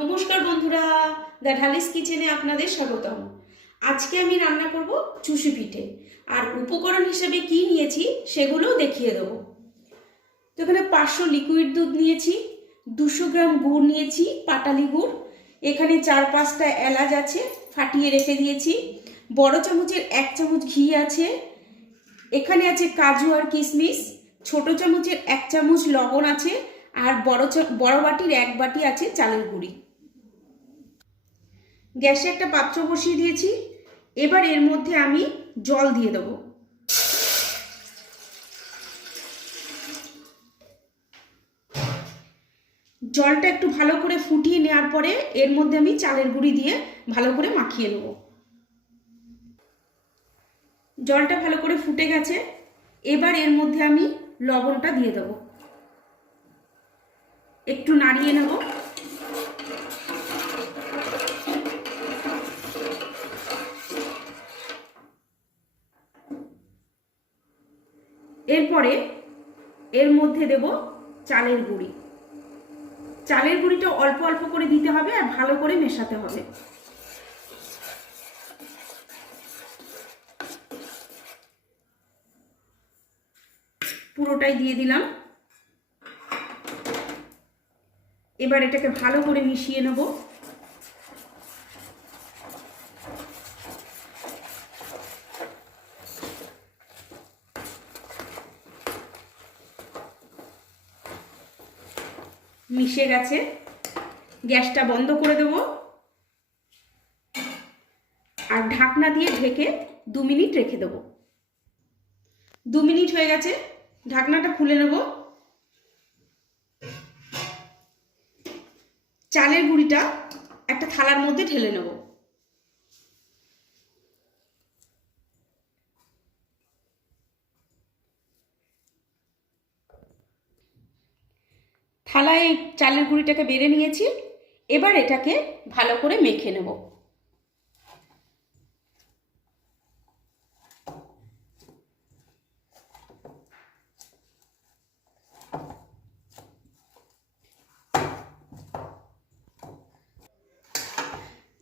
নমস্কার বন্ধুরা, দ্য ঢালিস কিচেনে আপনাদের স্বাগতম। আজকে আমি রান্না করব চুষি পিঠে। আর উপকরণ হিসেবে কি নিয়েছি সেগুলোও দেখিয়ে দেবো। তো এখানে 500 লিকুইড দুধ নিয়েছি, 200 গ্রাম গুড় নিয়েছি, পাটালি গুড়। এখানে 4-5টা এলাচ আছে, ফাটিয়ে রেখে দিয়েছি। বড় চামচের 1 চামচ ঘি আছে। এখানে আছে কাজু আর কিশমিশ। ছোট চামচের 1 চামচ লবণ আছে। আর বড় বাটির 1 বাটি আছে চালের গুঁড়ি। গ্যাসে একটা পাত্র বসিয়ে দিয়েছি। এবার এর মধ্যে আমি জল দিয়ে দেব। জলটা একটু ভালো করে ফুটিয়ে নেওয়ার পরে এর মধ্যে আমি চালের গুঁড়ি দিয়ে ভালো করে মাখিয়ে নেব। জলটা ভালো করে ফুটে গেছে। এবার এর মধ্যে আমি লবণটা দিয়ে দেব। একটু নাড়িয়ে নেব। এরপরে এর মধ্যে দেব চালের গুঁড়ি। চালের গুঁড়িটা অল্প অল্প করে দিতে হবে আর ভালো করে মেশাতে হবে। পুরোটাই দিয়ে দিলাম। এবার এটাকে ভালো করে মিশিয়ে নেব। মিশে গেছে। গ্যাসটা বন্ধ করে দেব আর ঢাকনা দিয়ে ঢেকে 2 মিনিট রেখে দেব। 2 মিনিট হয়ে গেছে, ঢাকনাটা খুলে নেব। চালের গুঁড়িটা একটা থালার মধ্যে ঢেলে নেব। থালায় চালের গুঁড়িটাকে বেড়ে নিয়েছি। এবার এটাকে ভালো করে মেখে নেব।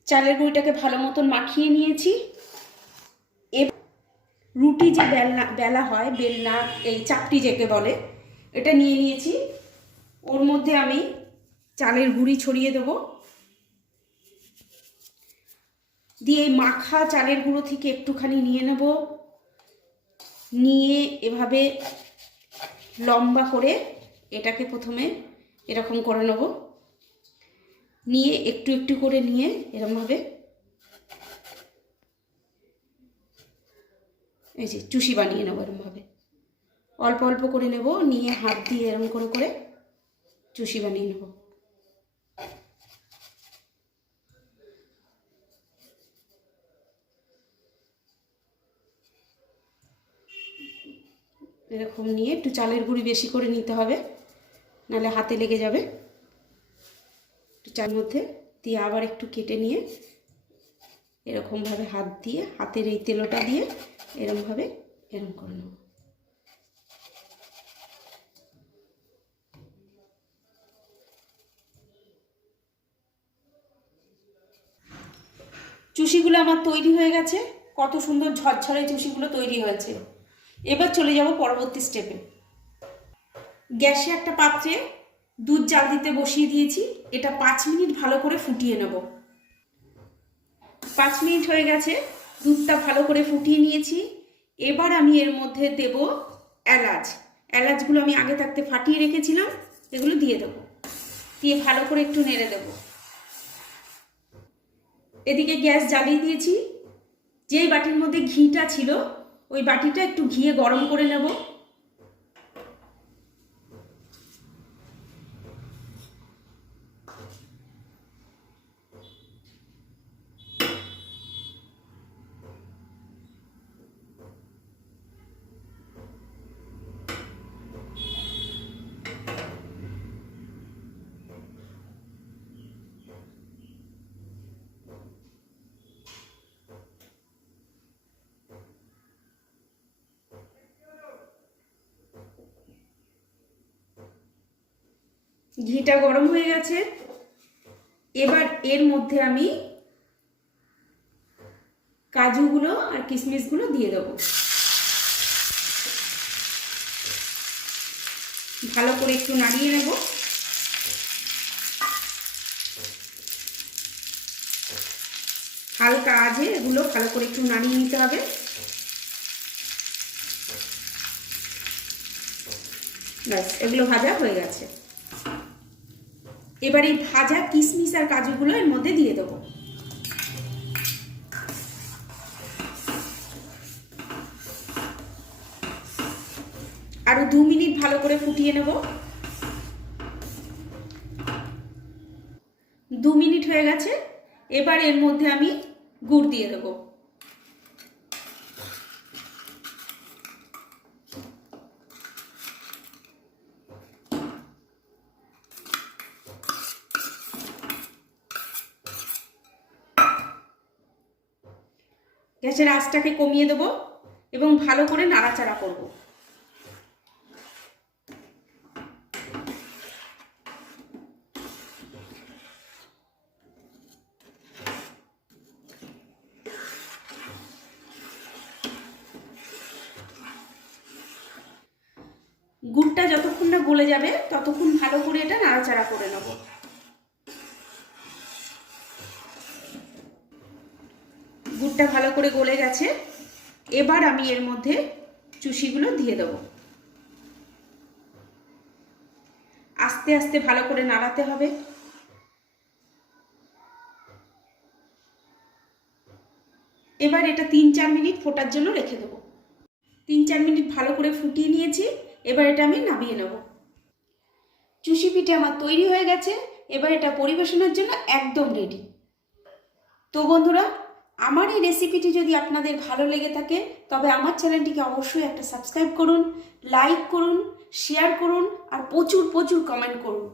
চালের গুঁড়িটাকে ভালো মতন মাখিয়ে নিয়েছি। রুটি যে বেলা হয়, বেলনা, এই চাকটি যেকে বলে, এটা নিয়ে নিয়েছি। ওর মধ্যে আমি চালের গুঁড়ি ছড়িয়ে দেব। দিয়ে এই মাখা চালের গুঁড়ো থেকে একটুখানি নিয়ে নেব। নিয়ে এভাবে লম্বা করে এটাকে প্রথমে এরকম করে নেব। নিয়ে একটু একটু করে নিয়ে এরকমভাবে এই যে চুষি বানিয়ে নেবো। এরকমভাবে অল্প অল্প করে নেব, নিয়ে হাত দিয়ে এরকম করে করে চুষি বানিয়ে নেব। এরকম নিয়ে একটু চালের গুঁড়ি বেশি করে নিতে হবে, নাহলে হাতে লেগে যাবে। একটু চালের মধ্যে দিয়ে আবার একটু কেটে নিয়ে এরকমভাবে হাত দিয়ে, হাতের এই তেলোটা দিয়ে এরকমভাবে এরকম করে নেব। চুষিগুলো আমার তৈরি হয়ে গেছে। কত সুন্দর ঝরঝরে চুষিগুলো তৈরি হয়েছে। এবার চলে যাব পরবর্তী স্টেপে। গ্যাসে একটা পাত্রে দুধ জাল দিতে বসিয়ে দিয়েছি। এটা 5 মিনিট ভালো করে ফুটিয়ে নেব। 5 মিনিট হয়ে গেছে, দুধটা ভালো করে ফুটিয়ে নিয়েছি। এবার আমি এর মধ্যে দেব এলাচ। এলাচগুলো আমি আগে থাকতে ফাটিয়ে রেখেছিলাম, এগুলো দিয়ে দেবো। দিয়ে ভালো করে একটু নেড়ে দেব। এদিকে গ্যাস জ্বালিয়ে দিয়েছি। যেই বাটির মধ্যে ঘিটা ছিল ওই বাটিটা একটু ঘিয়ে গরম করে নেব। ঘিটা গরম হয়ে গেছে। এবার এর মধ্যে আমি কাজুগুলো আর কিশমিশগুলো দিয়ে দেবো। ভালো করে একটু নাড়িয়ে নেব। হালকা আঁচে এগুলো ভালো করে একটু নাড়িয়ে নিতে হবে। ব্যাস, এগুলো ভাজা হয়ে গেছে। এবার এই ভাজা কিশমিশ আর কাজুগুলো এর মধ্যে দিয়ে দেবো। আরো 2 মিনিট ভালো করে ফুটিয়ে নেব। 2 মিনিট হয়ে গেছে। এবার এর মধ্যে আমি গুড় দিয়ে দেবো। গ্যাসের আঁচটাকে কমিয়ে দেব এবং ভালো করে নাড়াচাড়া করব। গুড়টা যতক্ষণ না গলে যাবে ততক্ষণ ভালো করে এটা নাড়াচাড়া করে নেব। গুড়টা ভালো করে গলে গেছে। এবার আমি এর মধ্যে চুষিগুলো দিয়ে দেব। আস্তে আস্তে ভালো করে নাড়াতে হবে। এবার এটা 3-4 মিনিট ফোটার জন্য রেখে দেবো। 3-4 মিনিট ভালো করে ফুটিয়ে নিয়েছি। এবার এটা আমি নামিয়ে নেব। চুষি পিঠে আমার তৈরি হয়ে গেছে। এবার এটা পরিবেশনের জন্য একদম রেডি। তো বন্ধুরা, আমার এই রেসিপিটি যদি আপনাদের ভালো লেগে থাকে তবে আমার চ্যানেলটিকে অবশ্যই একটা সাবস্ক্রাইব করুন, লাইক করুন, শেয়ার করুন আর প্রচুর প্রচুর কমেন্ট করুন।